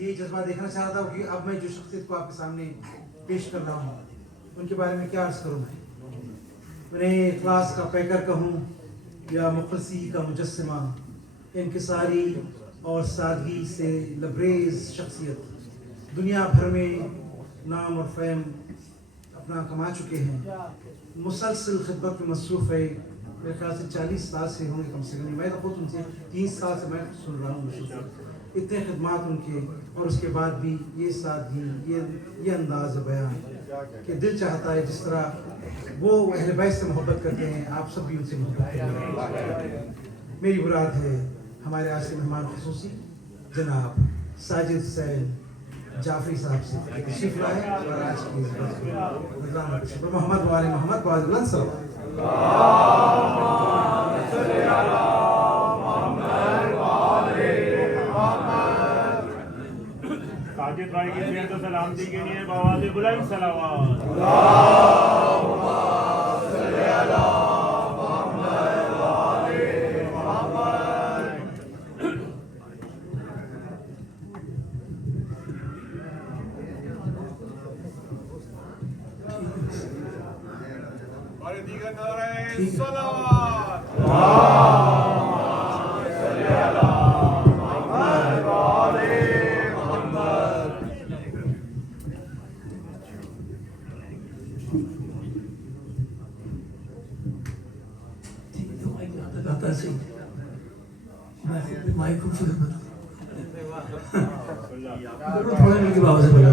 ये जज्बा देखना चाह रहा था कि अब मैं जो शख्सियत को आपके सामने पेश कर रहा हूँ उनके बारे में क्या अर्ज करूँ मैं इखलास का पैकर कहूँ या मुखलसी का मुजस्सिमा, इनकिसारी और सादगी से लबरेज शख्सियत, दुनिया भर में नाम और फ़ेम अपना कमा चुके हैं। मुसलसल खिदमत में मसरूफ़ है, मेरे ख्याल से 40 साल से होंगे कम से कम। मैं तो खुद उनसे 30 साल से मैं सुन रहा हूँ इतने खिदमात उनके, और उसके बाद भी ये सादगी, ये अंदाज़ बयान कि दिल चाहता है जिस तरह वो अहले बैत से मोहब्बत करते हैं, आप सब भी उनसे मोहब्बत करते हैं। मेरी मुराद है हमारे आज के मेहमान खुसूसी जनाब साजिद हुसैन जाफरी साहब से तशरीफ लाए और आज की मोहम्मद वाले मोहम्मद बुलंद सलावत। साजिद भाई की शेर तो सलामती के लिए बावाज़ बुलंद सलावत। माइक को फिर थोड़ा मिलकर बाबा से बोला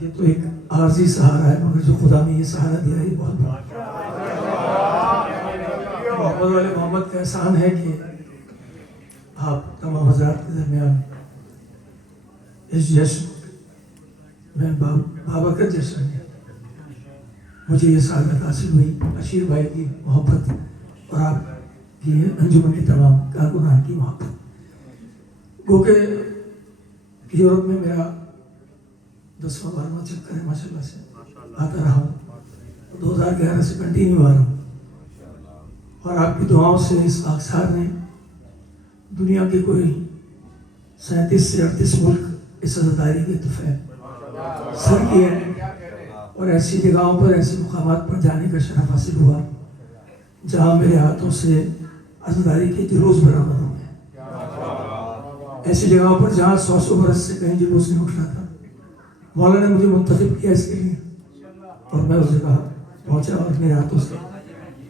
ये तो एक आर्जी सहारा है, मगर जो खुदा ने ये सहारा दिया है बहुत बड़ा। मोहम्मद वाले मोहम्मद का एहसान है कि आप तमाम हज़रात के दरमियान इस जश्न में बाबरकत जश्न में मुझे ये सादत हासिल हुई अशीर भाई की मोहब्बत और आपकी अंजुमन की तमाम कारकुनान की मोहब्बत। गो के यूरोप में मेरा 10वां 12वां चक्कर है माशाल्लाह से, आता रहा हूँ। 2011 से कंटिन्यू आ रहा हूँ और आपकी दुआओं से इस आखसार ने दुनिया के कोई 37 से 38 मुल्क इस अज़ादारी के तोहफे सर किए हैं और ऐसी जगहों पर, ऐसे मुकामात पर जाने का शरफ हासिल हुआ जहाँ मेरे हाथों से अज़ादारी के जुलूस बरामद हो गए। ऐसी जगहों पर जहाँ 100 बरस से कहीं जुलूस नहीं उठ रहा था, मौला ने मुझे मुंतखब किया इसके लिए और मैं उस जगह पहुँचा और मेरे हाथों से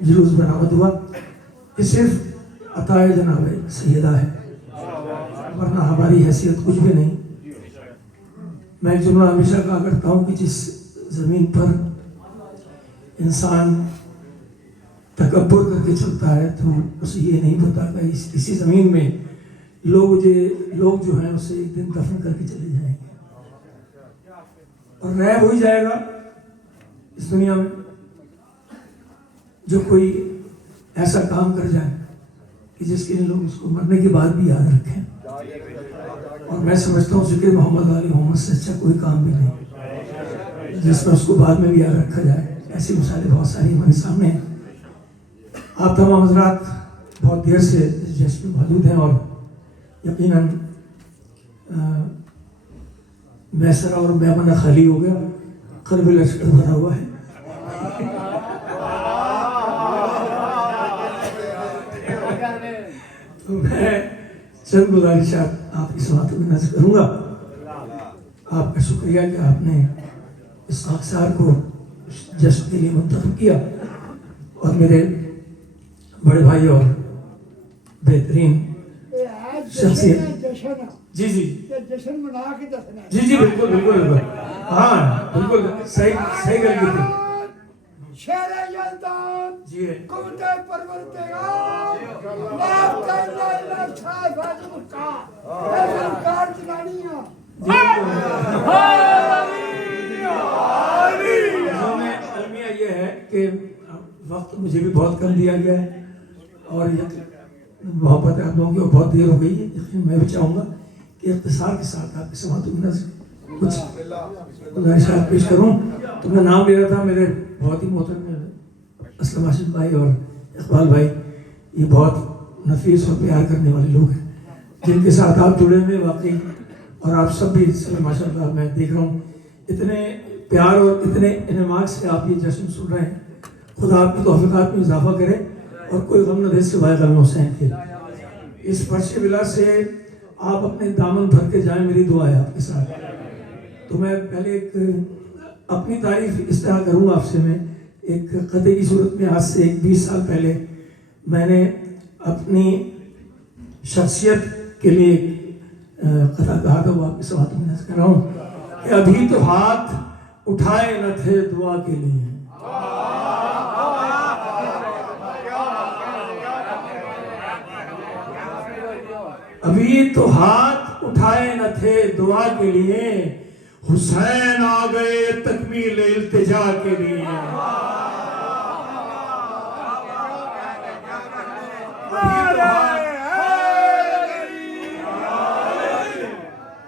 जुलूस बरामद हुआ। ये सिर्फ अताए जनाब सैयदा है, वरना हमारी हैसियत कुछ भी नहीं। मैं एक जुमला हमेशा कहा करता हूँ कि जिस ज़मीन पर इंसान तकब्बुर करके चलता है तो उसे ये नहीं पता कि इसी ज़मीन में लोग जो हैं उसे एक दिन दफन करके चले जाएंगे और रह हो ही जाएगा इस दुनिया में जो कोई ऐसा काम कर जाए कि जिसके लिए लोग उसको मरने के बाद भी याद रखें। और मैं समझता हूँ ज़िक्र मोहम्मद वाली मोहम्मद से अच्छा कोई काम भी नहीं जिसमें उसको बाद में भी याद रखा जाए। ऐसी मिसालें बहुत सारी हमारे सामने हैं। आप तमाम हज़रात बहुत देर से इस जश्न में मौजूद हैं और यकीनन मैसरा और मैमना खाली हो गया, क़ल्ब लश्कर भरा हुआ है। तो मैं चंद गुजारिशात आपकी समात में नज़र करूँगा। आपका शुक्रिया कि आपने इस खाकसार को जश्न के लिए मुंतखब किया और मेरे बड़े भाई और बेहतरीन शख्सियत जी जी जश्न मना के दसना जी जी बिल्कुल बिल्कुल बिल्कुल हाँ बिल्कुल सही सही कर दी थी शेर यल्दान जी कुमते परवरदिगार माफ करना इला छाय फाजुल का सरकार जनानियां अलमिया ये है कि वक्त मुझे भी बहुत कम दिया गया है और मोहब्बत आप लोगों की बहुत देर हो गई है। लेकिन मैं भी चाहूँगा कि इख्तिसार के साथ आपकी समातों की नज़र कुछ गुजारिशात पेश करूँ। तो मैं नाम ले रहा था मेरे बहुत ही मोहतरम असलम आशिक भाई और इकबाल भाई, ये बहुत नफीस और प्यार करने वाले लोग हैं जिनके साथ आप जुड़े हुए वाकई, और आप सब भी इसमें माशाल्लाह मैं देख रहा हूँ इतने प्यार और इतने इन्माक से आप ये जश्न सुन रहे हैं। खुदा आपकी तौफीकात में इजाफा करे और कोई गम न दे सिवाय गम हुसैन के। इस फर्श बिला से आप अपने दामन भर के जाएं, मेरी दुआ है आपके साथ। तो मैं पहले एक अपनी तारीफ इस तरह करूँगा आपसे। मैं एक कते की सूरत में आज से 20 साल पहले मैंने अपनी शख्सियत के लिए कथा कहा था, वो आपके साथ में कर रहा हूँ कि अभी तो हाथ उठाए न थे दुआ के लिए। अभी तो हाथ उठाए न थे दुआ के लिए, हुसैन आ गए तकमील इल्तिजा के लिए।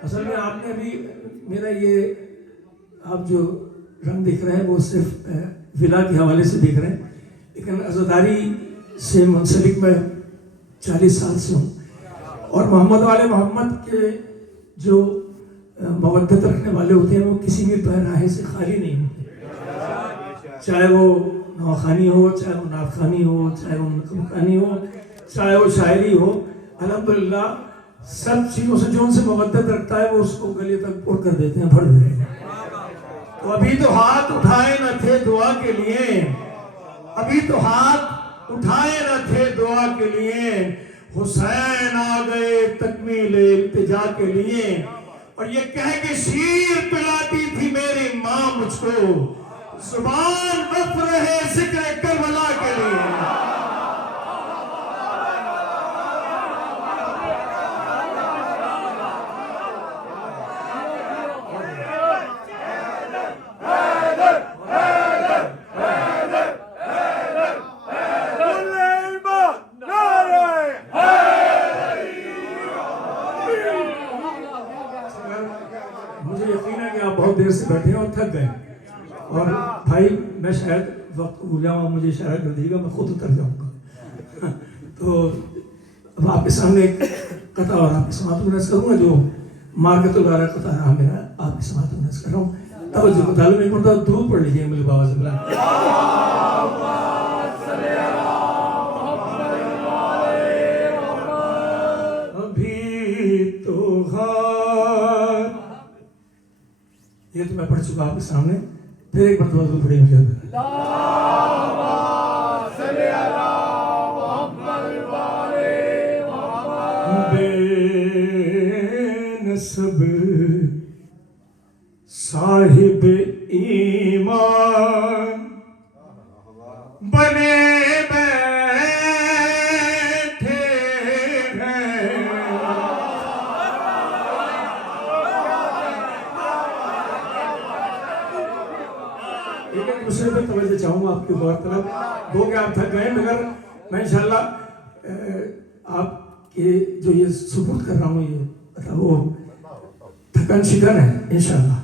असल में आपने भी मेरा ये आप जो रंग दिख रहे हैं वो सिर्फ विला के हवाले से दिख रहे हैं, लेकिन अज़ादारी से मुंसलिक मैं 40 साल से हूँ। और मोहम्मद वाले मोहम्मद के जो मवद्दत रखने वाले होते हैं वो किसी भी पैराहे से खाली नहीं होते, चाहे वो नौखानी हो, चाहे वो नाफखानी हो, चाहे वो नकमखानी हो, चाहे वो शायरी हो। अल्हम्दुलिल्लाह सब चीज़ों से जो उनसे मवद्दत रखता है वो उसको गले तक उड़ कर देते हैं, भर देते हैं। तो अभी तो हाथ उठाए न थे दुआ के लिए, अभी तो हाथ उठाए न थे दुआ के लिए, हुसैन आ गए तकमील इल्तिजा के लिए। और ये कह के शीर पिलाती थी मेरी माँ मुझको, जुबान बफ रहे जिक्र करबला के लिए। मुझे यकीन है कि आप बहुत देर से बैठे हैं और थक गए, और भाई मैं शायद वक्त भूल जाऊँ, मुझे इशारा कर दीजिएगा, मैं खुद उतर जाऊँगा। तो अब आपके सामने एक कथा और आपके समात नस करूँगा जो मार्केतुल वारा कथा रहा मेरा, आपके समात नस कर रहा हूँ। तवज्जो को तालुम एक मरतबा दुरूद पढ़ लीजिए मेरे बाबा से। ये तो मैं पढ़ चुका आपके सामने, फिर एक मरतबा तो पढ़ी मुझे। बेनसब साहिब ईमान बने दूसरे पे तवज्जो चाहूँगा आपकी गौर तरफ। दो के आप थक गए, मगर मैं इंशाल्लाह आपके जो ये सुपुर्द कर रहा हूँ ये मतलब वो थकन शिकन है इंशाल्लाह।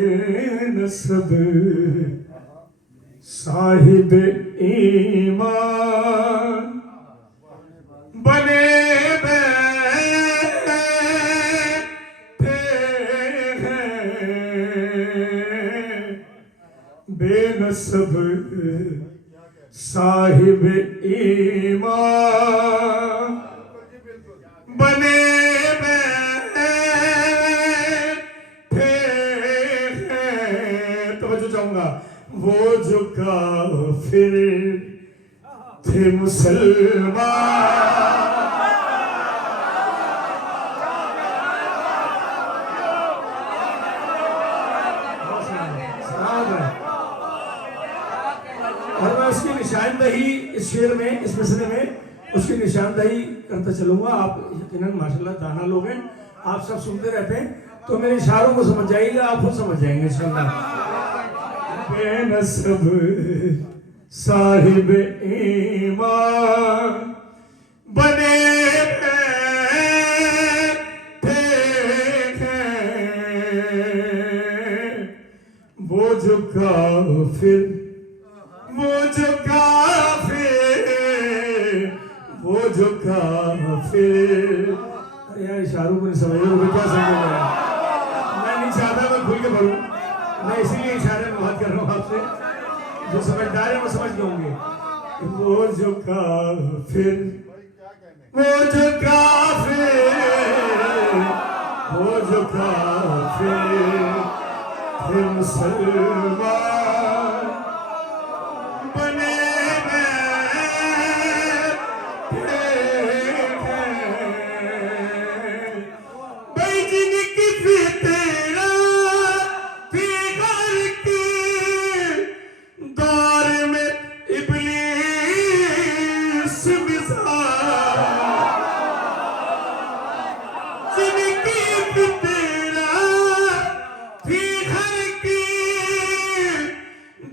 बेनसब साहिब ईमान बने बेनसब साहिब ईमान बने बैठे हैं। तवज्जो चाहूंगा, वो जो काफिर थे मुसलमान, और मैं उसकी निशानदही इस शेर में, इस मिसरे में उसकी निशानदही करता चलूंगा। आप यकीनन माशाल्लाह दाना लोग हैं, आप सब सुनते रहते हैं, तो मेरे इशारों को समझ जाइएगा, आप खुद समझ जाएंगे इंशाल्लाह। बेनसब साहिब ईमान बने वो जो काफिर वो जो काफिर, वो जो काफिर। यार इशारों को नहीं समझ रहे, क्या समझ रहे हैं? मैं नहीं चाहता मैं खुल के पढ़ूं, मैं इसीलिए इशारे में बात कर रहा हूँ आपसे। जो समझदार है वो समझ गए होंगे। वो जो काफिर, वो जो काफिर, वो जो काफिर फिर मुसलमान बने भाई जिनकी फितरा फिगर की दौर में इब्लीस मिसाल, जिनकी फितरा फिगर की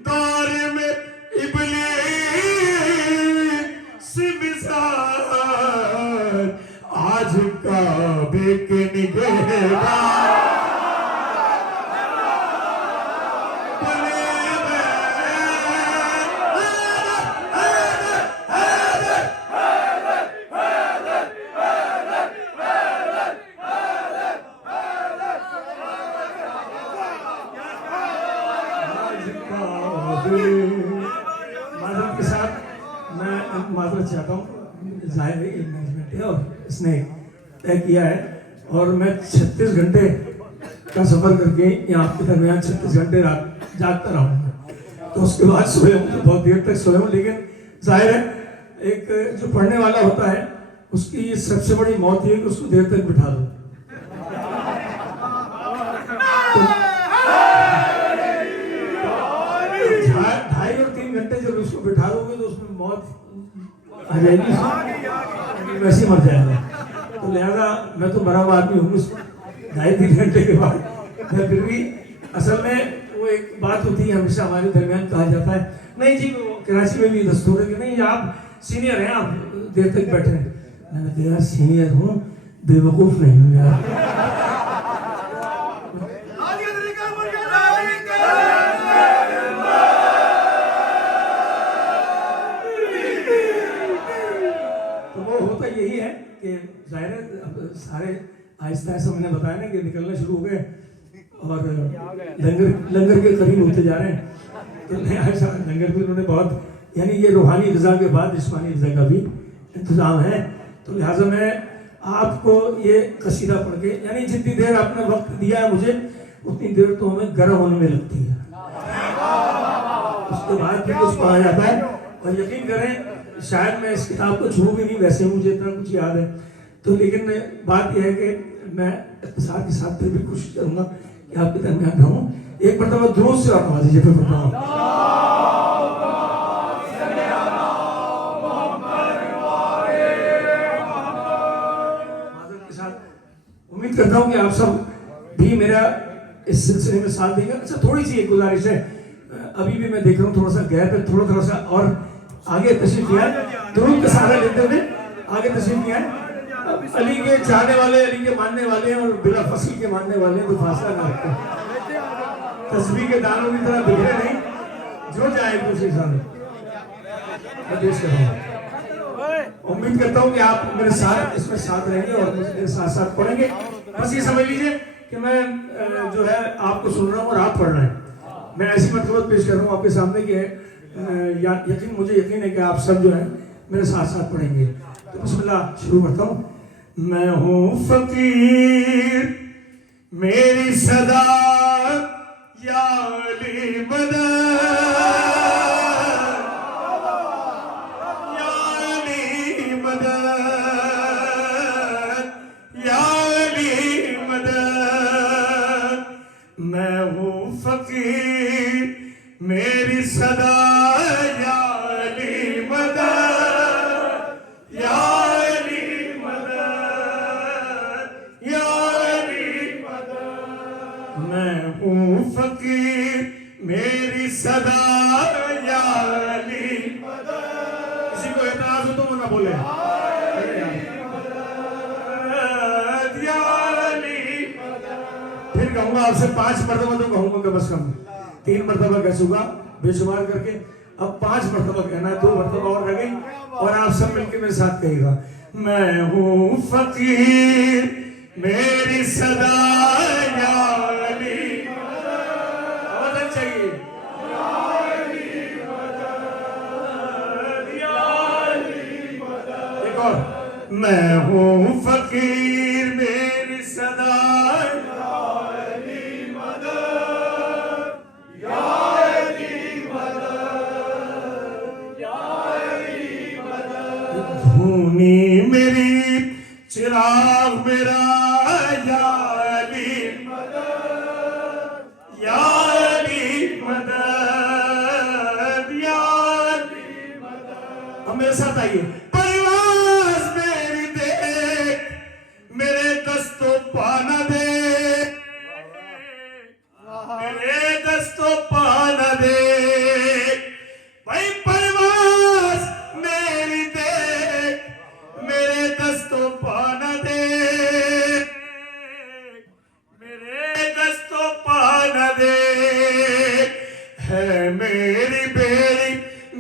दौर में इब्लीस मिसाल, आज काबे के निगहबान माजरत के साथ मैं माजरत चाहता हूँ। जाहिर है मैनेजमेंट है और इसने तय किया है, और मैं 36 घंटे का सफर करके यहाँ आपके दरमियान 36 घंटे रात जागता रहूँगा। तो उसके बाद सोए हूँ, तो बहुत देर तक सोए हूँ। लेकिन जाहिर है एक जो पढ़ने वाला होता है उसकी सबसे बड़ी मौत ये है कि उसको देर तक बिठा दो। ढाई और 3 घंटे जब उसको बिठा दोगे तो उसमें मौत आ जाएगी, वैसे ही मर जाएगा। तो लिहाजा मैं तो मरा हुआ आदमी हूँ 2.5-3 घंटे के बाद। मैं फिर भी असल में वो एक बात होती है हमेशा हमारे दरमियान, कहा जाता है नहीं जी, कराची में भी दस्तूर है कि नहीं आप सीनियर हैं, आप देर तक बैठे हैं। मैंने कहा यार सीनियर हूँ, बेवकूफ़ नहीं हूँ यार। यही है कि जाहिर है सारे आहिस्ता आहिस्ता मैंने बताया ना कि निकलना शुरू हो गए और लंगर के करीब होते जा रहे हैं। तो लंगर भी उन्होंने बहुत, यानी ये रूहानी ग़िज़ा के बाद जिस्मानी ग़िज़ा का भी इंतज़ाम है। तो लिहाजा मैं आपको ये कसीदा पढ़ के, यानी जितनी देर आपने वक्त दिया है मुझे उतनी देर तो हमें गर्म होने में लगती है, उसके बाद फिर कुछ पढ़ा जाता है। और यकीन करें शायद मैं इस किताब को छू भी नहीं, वैसे मुझे इतना कुछ याद है। तो लेकिन बात यह है कि मैं इत्तेसार के साथ फिर भी कोशिश करूँगा कि आपके दरमियान रहूँ। एक मरतबा दुरूद से आप नवाज दीजिए, फिर पढ़ता हूँ। माज़रत के साथ उम्मीद करता हूँ कि आप सब भी मेरा इस सिलसिले में साथ देंगे। अच्छा थोड़ी सी एक गुजारिश है, अभी भी मैं देख रहा हूँ थोड़ा सा गैप है, थोड़ा सा और आगे तशरीफ किया दुरूद का सहारा लेते हुए आगे तशरीफ किया। अली के चाहने वाले, अली के मानने वाले हैं और बिला फसल के मानने वाले हैं, तो फासला ना रखते, तस्बीह के दानों की तरह बिखरे नहीं, जो जाए दूसरे साथ मैं पेश कर रहा हूँ। उम्मीद करता हूँ कि आप मेरे साथ इसमें साथ रहेंगे और मेरे साथ साथ पढ़ेंगे। बस ये समझ लीजिए कि मैं जो है आपको सुन रहा हूँ और आप पढ़ रहे हैं। मैं ऐसी मतलब पेश कर रहा हूँ आपके सामने कि मुझे यकीन है कि आप सब जो है मेरे साथ साथ पढ़ेंगे। तो बिस्मिल्लाह शुरू करता हूँ। मैं हूँ फकीर मेरी सदा या अली मदद, या अली मदद, या अली मदद। मैं हूँ फकीर मेरी सदा या अली मदद, या अली मदद, या अली मदद। मैं हूँ फकीर मेरी सदा या अली मदद। किसी को एतराज हो तो वो ना बोले। या अली मदद। फिर कहूँगा आपसे 5 मरतबा तो कहूँगा कि बस कम 3 मरतबा कह चुका बेशुमार करके। अब 5 मरतबा कहना है, 2 मरतबा और रह गई और आप सब मिलकर मेरे साथ कहिएगा, मैं हूँ फकीर मेरी सदा या अली, आवाज चाहिए, एक और, मैं हूँ फकीर मेरी सदा धूनी मेरी चिराग मेरा या अली मदद, या अली मदद, या अली मदद। अब मेरे साथ आइए, परवाज़ मेरी देख मेरे दस्तों पाना दे, मेरे दस्तों पाना दे, भाई परवाज़ मेरी देख मेरे दस्तों पाना दे, मेरे दस्तों पाना दे, है मेरी बेड़ी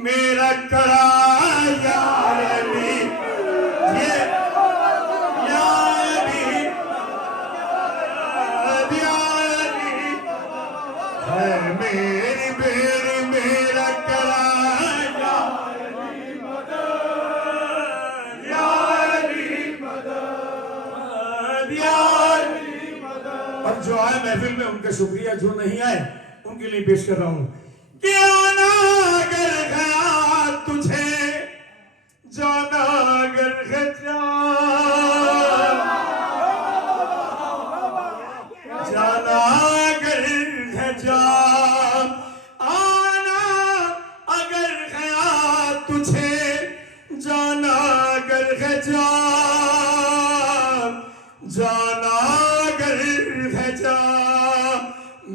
मेरा कड़ा या अली, ये या अली, या अली, है मेरी बेड़ी मेरा कड़ा या अली मदद, या अली मदद, या अली मदद। अब जो आए महफिल में उनका शुक्रिया, जो नहीं आए उनके लिए पेश कर रहा हूं, क्या ना अगर गया तुझे जाना अगर गया, जाना अगर गया, आना अगर गया तुझे जाना अगर गया, जाना अगर गया,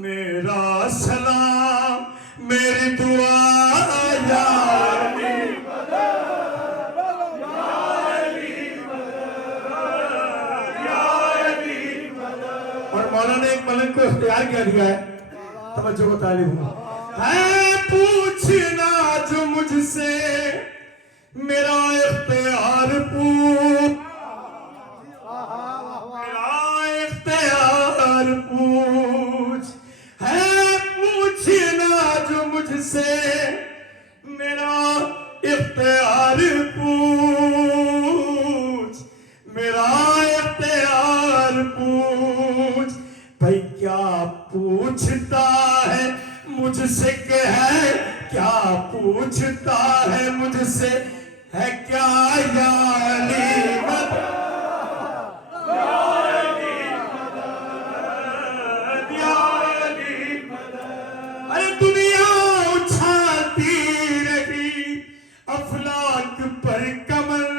मेरा सलाम मेरी दुआ या अली मदद, या अली मदद, या अली मदद। और मौलाना ने एक मलंग को इख्तियार क्या दिया है, तवज्जो को तालिब हूं, है पूछना जो मुझसे मेरा इख्तियार पूछ, मेरा इख्तियार पूछ, है पूछना जो मुझसे मेरा इख्तियार पूछ, मेरा इख्तियार पूछ, भाई क्या पूछता है मुझसे के है, क्या पूछता है मुझसे है क्या या अली मदद, या अली मदद, या अली मदद। अरे दुनिया उछालती रही अफलाक पर कमर,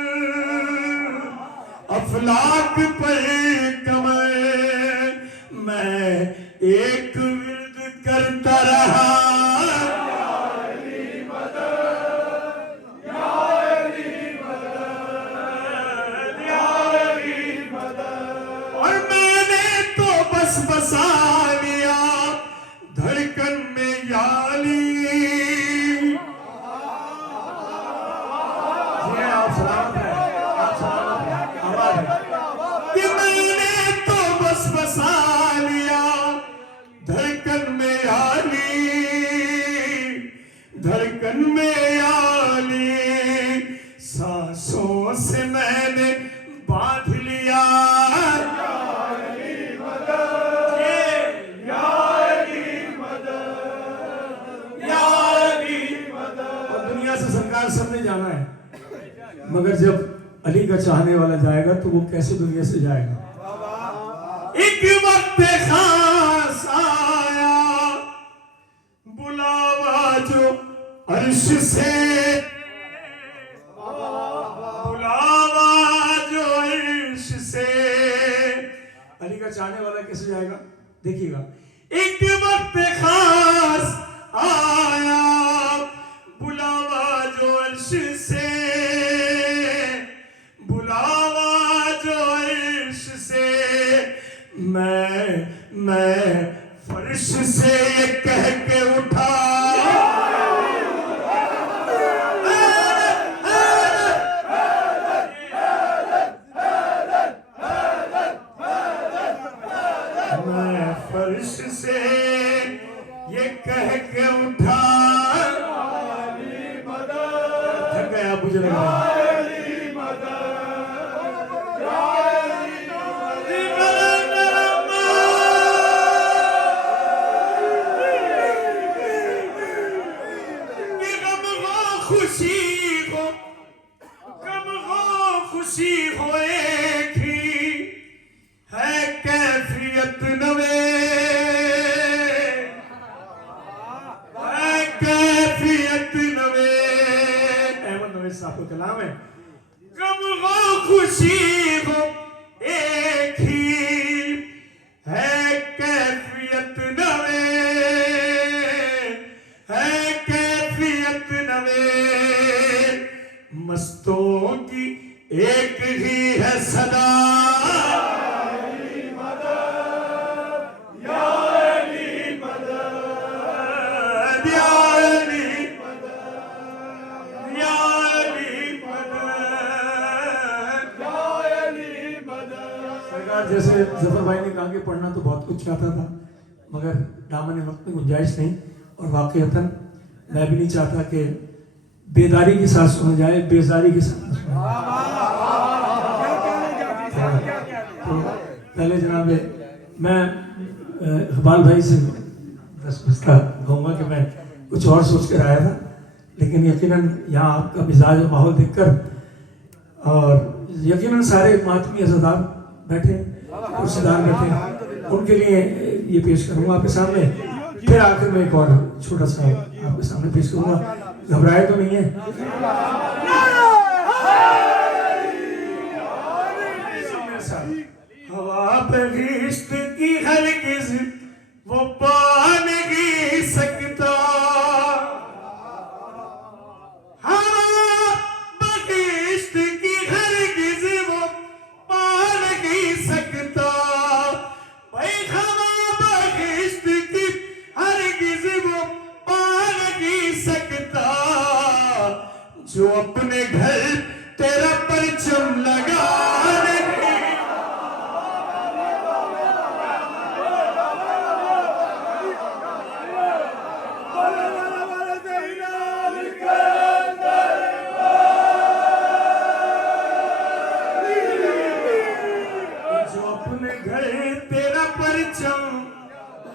अफलाक पर कमर, मैं एक विर्द करता रहा, बसा लिया धड़कन में याली, आप सलामत है, आप सलामत है, आवाज है कि मैंने तो बस बसा लिया धड़कन में याली, धड़कन में याली, सांसों से मैंने बांध लिया, सबने जाना है, मगर जब अली का चाहने वाला जाएगा तो वो कैसे दुनिया से जाएगा। एक वक्त खास आया बुलावा जो अर्श से, बुलावा जो अर्श से, अली का चाहने वाला कैसे जाएगा देखिएगा। एक वक्त खास आया बुलावा जो अर्श से, बुलावा जो अर्श से, मैं फर्श से कह के उठा, थक गए आप मुझे लग रहा है। खुशी हो गम हो खुशी हो एक ही है कैफियत नवे है कैफियत नवे। अहमद नवे साहब का कलाम है। गम हो खुशी हो एक ही है कैफियत नवे है कैफियत नवे। मस्तों की एक ही है सदा सरकार। जैसे जफर भाई ने कहा कि पढ़ना तो बहुत कुछ चाहता था मगर दामन वक्त में गुंजाइश नहीं, और वाकईतन मैं भी नहीं चाहता कि बेदारी के साथ सुना जाए, बेजारी के साथ न सुना जाए। तो पहले जनाब मैं इकबाल भाई से बस उसका कहूँगा कि मैं कुछ और सोच कर आया था, लेकिन यकीनन यहाँ आपका मिजाज और माहौल देखकर और यकीनन सारे मातमी अज़ादार बैठे कुर्सीदार बैठे, उनके लिए ये पेश करूँगा आपके सामने। फिर आखिर में एक और छोटा सा आपके सामने पेश करूँगा। घबराए तो नहीं है? हवा पे रिश्त की हरगिज़ वो पा नहीं सकता, हवा बगिश्त की हरगिज़ वो पा नहीं सकता। भाई हवा बगिश्त की हरगिज़ वो पा नहीं सकता। जो अपने घर तेरा परचम लगा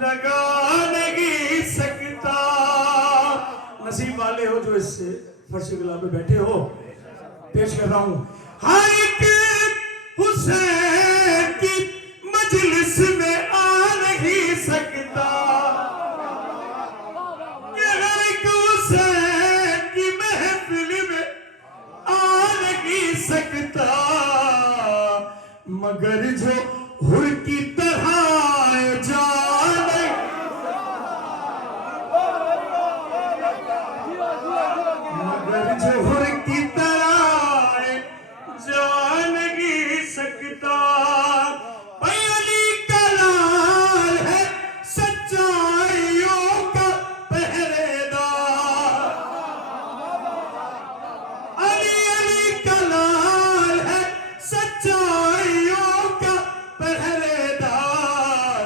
लगा नहीं सकता। नसीब वाले हो जो इस फर्श गुलाब पे बैठे हो। पेश कर रहा हूं हर एक हुसैन की मजलिस में आ नहीं सकता। हर एक हुसैन की महफिल में आ नहीं सकता। मगर जो हुर की तरह जोहर की तरह जान नहीं सकता। भाई अली का लाल है सच्चाइयों का पहरेदार। अली का लाल है सच्चाइयों का पहरेदार।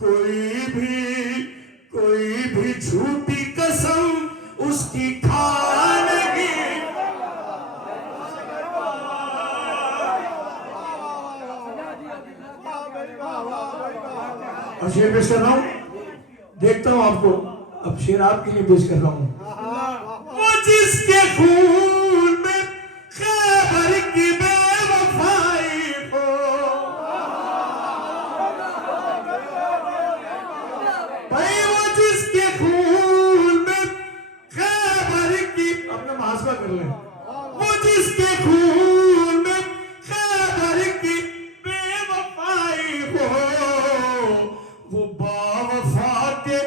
कोई भी झूठी कसम उसकी खा और शेर पेश कर रहा हूं। देखता हूं आपको, अब शेर आपके लिए पेश कर रहा हूं। वो जिसके खून में खैबर की बेवफाई हो, भाई वो जिसके खून में खैबर की, अपना मुहासबा कर लें। वो जिसके खून में खैबर की बेवफाई हो, वो बावफा के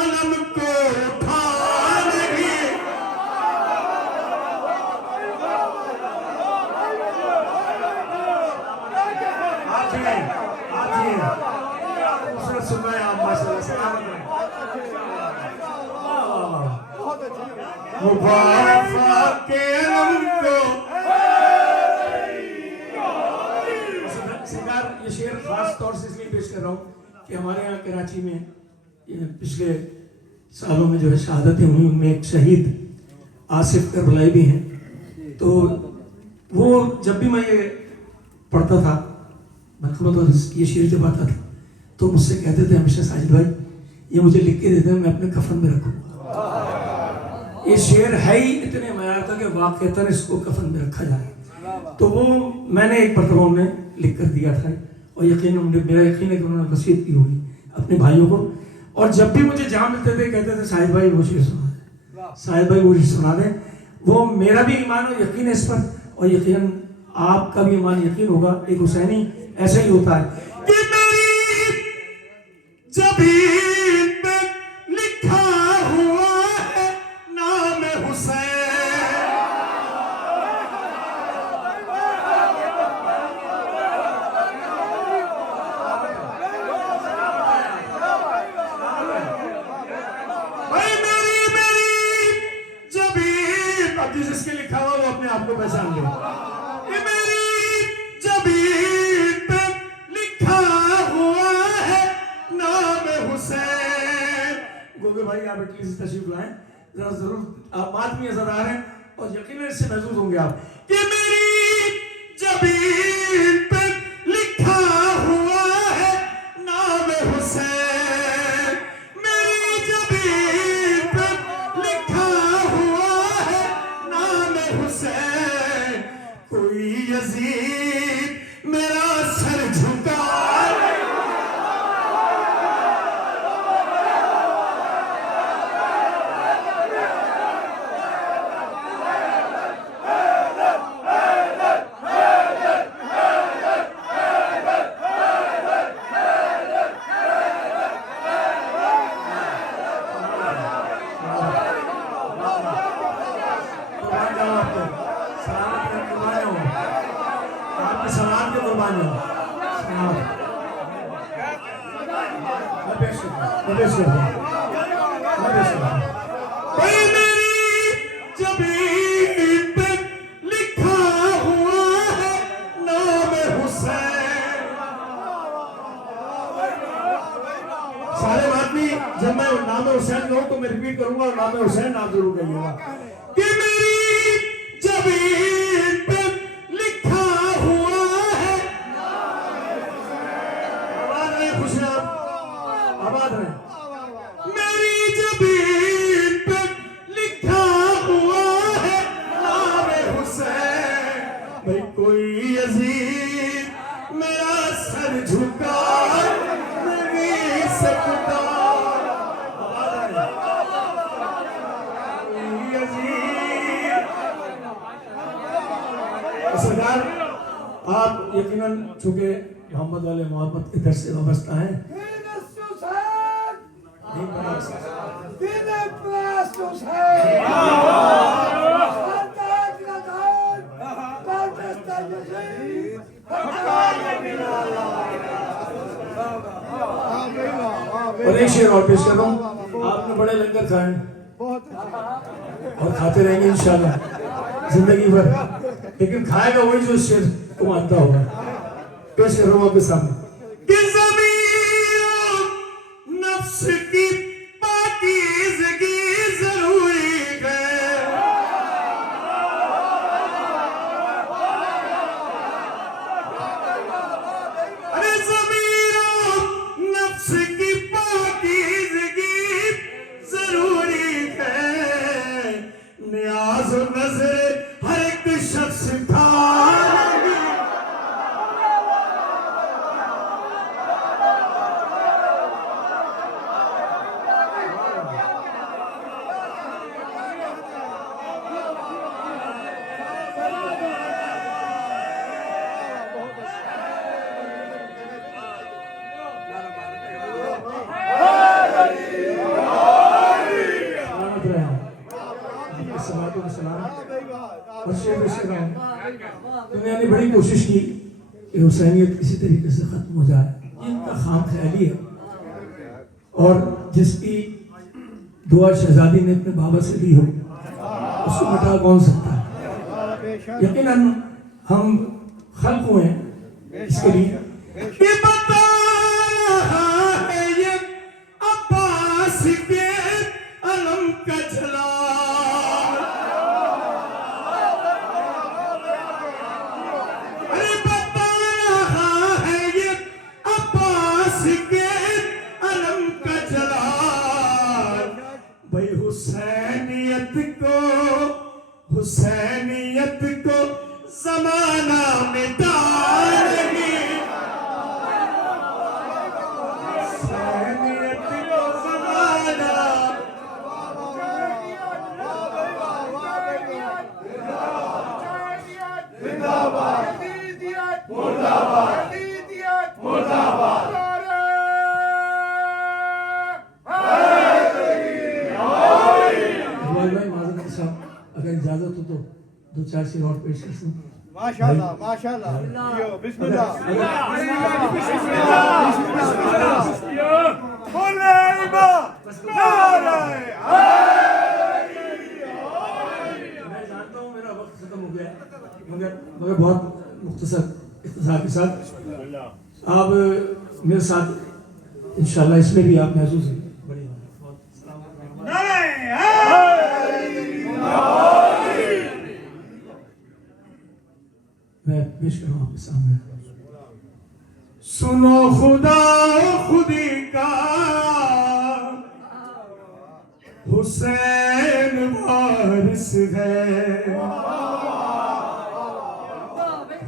अलम को उठा नहीं। वो बावफा के अलम को सरकार, ये शेर खास तौर से इसलिए पेश कर रहा हूँ कि हमारे यहाँ कराची में पिछले सालों में जो है शहादतें हुई, उनमें एक शहीद आसिफ करबलाई भी हैं। तो वो जब भी मैं ये पढ़ता था, मरहमत और ये शेर जब आता था, तो मुझसे कहते थे हमेशा, साजिद भाई ये मुझे लिख के देते हैं, मैं अपने कफन में रखूंगा। ये शेर है ही इतने मयार का कि वाक़तन इसको कफन में रखा जाए। तो वो मैंने एक मरतबा उन्हें लिख कर दिया था, और यकीन मेरा यकीन है कि उन्होंने वसीयत की होगी अपने भाइयों को। और जब भी मुझे जहाँ मिलते थे कहते थे साहिद भाई वो शेर सुना दें, साहिद भाई वो शेर सुना दें। वो मेरा भी ईमान और यकीन है इस पर, और यकीन आपका भी ईमान यकीन होगा। एक हुसैनी ऐसा ही होता है कि मेरी ज़मीन पे लिखा हुआ है नाम हुसैन। जिसके लिखा हुआ वो अपने आप को पहचान ले। ये मेरी ज़मीन पे लिखा हुआ है नाम हुसैन। गोगे भाई आप एटलीस्ट तशरीफ लाएं जरा, जरूर आप मातमी अज़ादार हैं और यकीनन इससे महसूस होंगे आप कि मेरी ज़मीन पे लिखा हुआ है नाम हुसैन। मेरी ज़मीन पे लिखा हुआ है नाम हुसैन। कोई यजीद मेरा सर झुका सारे आदमी। जब मैं नाम हुसैन कहूं तो मैं रिपीट करूंगा और नाम हुसैन आप जरूर कहिएगा कि मेरी ज़मीन पे लिखा हुआ है। आवाज नहीं खुश है आप, आवाज नहीं। मेरी ज़मीन पे लिखा हुआ है नाम हुसैन। भाई कोई यजीद मेरा सर झुका नहीं सकता। सरकार आप यकीनन चूंकि मोहम्मद वाले मोहब्बत के दर से वाबस्ता हैं, और एक शेर और पेश कर रहा हूँ। आपने बड़े लंगर खाए और खाते रहेंगे इंशाल्लाह जिंदगी भर, लेकिन खाएगा वही जो शेर को मानता होगा। पेश कर रहा हूँ आपके सामने कि ज़मीर नफ्स की पाकीज़गी ज़रूरी है। अरे ज़मीर नफ्स की पाकीज़गी ज़रूरी है। नियाज़ नज़र हर एक शख्स था। दुनिया ने बड़ी कोशिश की कि हुसैनियत किसी तरीके से खत्म हो जाए, इनका खाम ख्याली है। और जिसकी दुआ शहजादी ने अपने बाबा से ली हो उसको मिटा कौन सकता है। यकीनन हम खल्क हुए हैं इसके लिए। ये बता रहा है ये अब्बास के अलम का जलाल। हुसैनियत को जमाना मिटा नहीं, हुसैनियत को जमाना भाई माजरत साहब, अगर इजाजत हो तो दो चार शेर और पेश कर सकूं। माशाल्लाह माशाल्लाह यो बिस्मिल्लाह मैं जानता हूँ मेरा वक्त खत्म हो गया, मगर बहुत मुख्तसर इख्तिसार के साथ आप मेरे साथ इंशाल्लाह इसमें भी आप महसूस बड़ी मैं पेश कर रहा हूँ आपके सामने। सुनो खुदा खुदी का हुसैन वारिस है,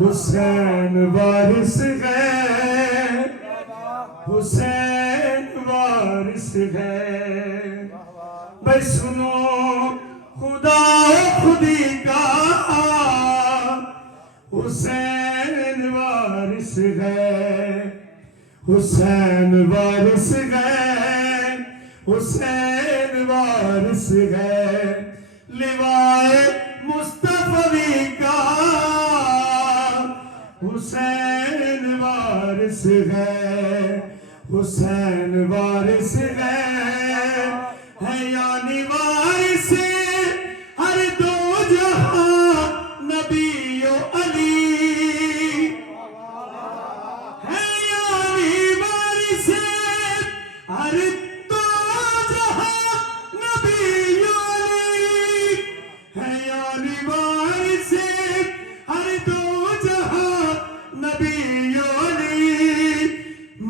हुसैन वारिस है, हुसैन वारिस है। भाई सुनो खुदा खुदी का हुसैन वारिस है, हुसैन वारिस है, हुसैन वारिस है। लिवाए मुस्तफवी का हुसैन वारिस है, हुसैन वारिस है यानी वारिस हर दो जहां नबियो अली है, यानी वारिस हर दो जहां नबियो अली है, यानी वारिस हर दो जहां नबियो अली।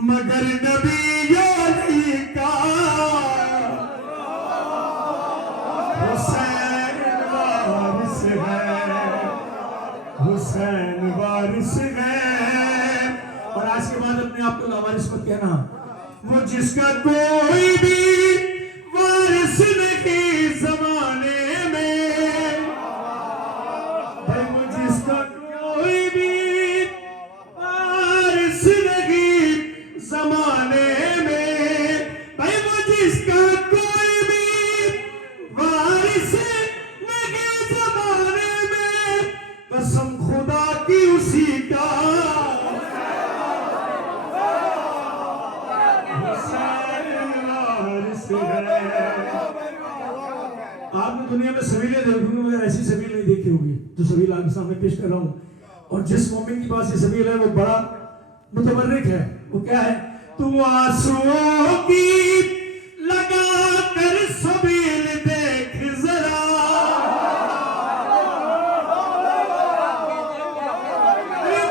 मगर नबियो अली का हुसैन वारिस है, हुसैन वारिस है। और आज के बाद अपने आप को लावारिस मत कहना, वो जिसका कोई भी वारिस नहीं जमाने में, भाई वो जिसका कोई भी वारिस नहीं जमाने में, भाई वो जिसका कोई भी वारिस नहीं जमाने में, कसम खुदा की उसी का हुसैन वारिस है। आपने दुनिया में सबीलें देखी होंगी मगर ऐसी सबील नहीं देखी होगी जो सबील आपके सामने पेश कर रहा हूँ। और जिस मोमिन के पास ये सबील है वो बड़ा मुतबर्रिक है। वो क्या है? तू आंसुओं की लगा कर सबील देख जरा,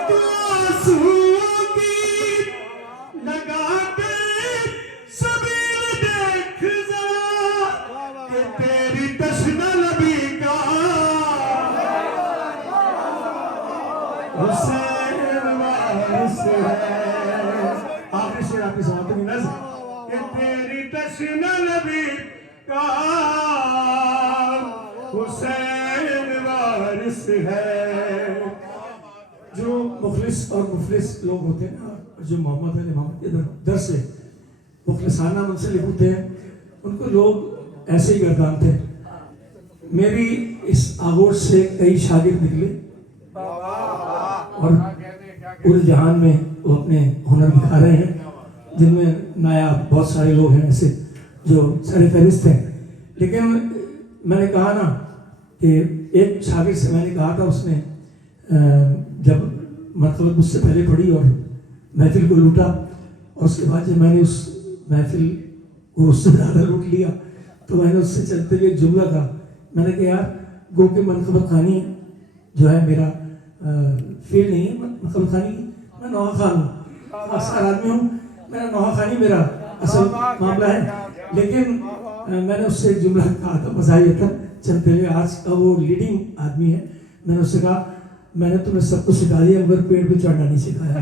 तू आंसुओं की लगा कर सबील देख जरा, कि तेरी तशना नबी का हुसैन वारिस है। आखिरी शेर आपकी समाप्ति में नज़्म कि तेरी तशना नबी का हुसैन वारिस है। जो मुखलिस और मुफलिस लोग होते हैं ना, जो मोहम्मद अली मोहम्मद के दर से मुखलिसाना मुंसलिक होते हैं, उनको लोग ऐसे ही गर्दानते हैं। मेरी इस आगोश से कई शागिर्द निकले और पूरे जहान में वो अपने हुनर दिखा रहे हैं, जिनमें नायाब बहुत सारे लोग हैं ऐसे जो सर फहरिस्त हैं। लेकिन मैंने कहा ना कि एक शागिर्द से मैंने कहा था, उसने जब मतलब मुझसे पहले पढ़ी और महफिल को लूटा, और उसके बाद जब मैंने उस महफिल को उससे ज़्यादा लूट लिया तो मैंने उससे चलते हुए एक जुमला कहा। मैंने कहा यार गो के मनकबत खानी जो है मेरा फील नहीं है, मनकबत खानी मैं नौहा खान हूँ, अक्सर आदमी हूँ, मेरा नौहा खानी मेरा असल मामला है। लेकिन मैंने उससे एक जुमला कहा था मज़ाहियतन, चलते हुए आज का वो लीडिंग आदमी है। मैंने उससे कहा मैंने तुम्हें सब कुछ सिखा दिया मगर पेड़ पे चढ़ना नहीं सिखाया।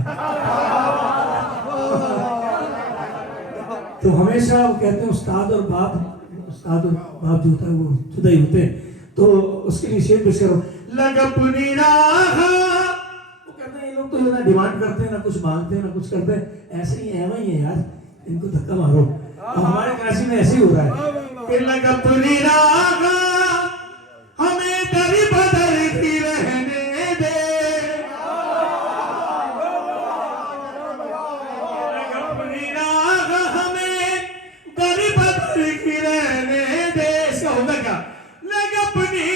तो हमेशा वो कहते हैं उस्ताद और बाप जो होता है वो जुदा ही होते हैं। तो उसके लिए शेर पेश करो। लगपनी राह, वो कहते हैं ये लोग तो ना डिमांड करते हैं, ना कुछ मांगते हैं, ना कुछ करते हैं, ऐसे ही है वही है यार, इनको धक्का मारो। तो हमारे कराची में ऐसे ही हो रहा है कि लगपनी राह हमें दर बदर की रहने दे, लगपनी राह हमें दर बदर की रहने दे। इसका होगा क्या? लगपनी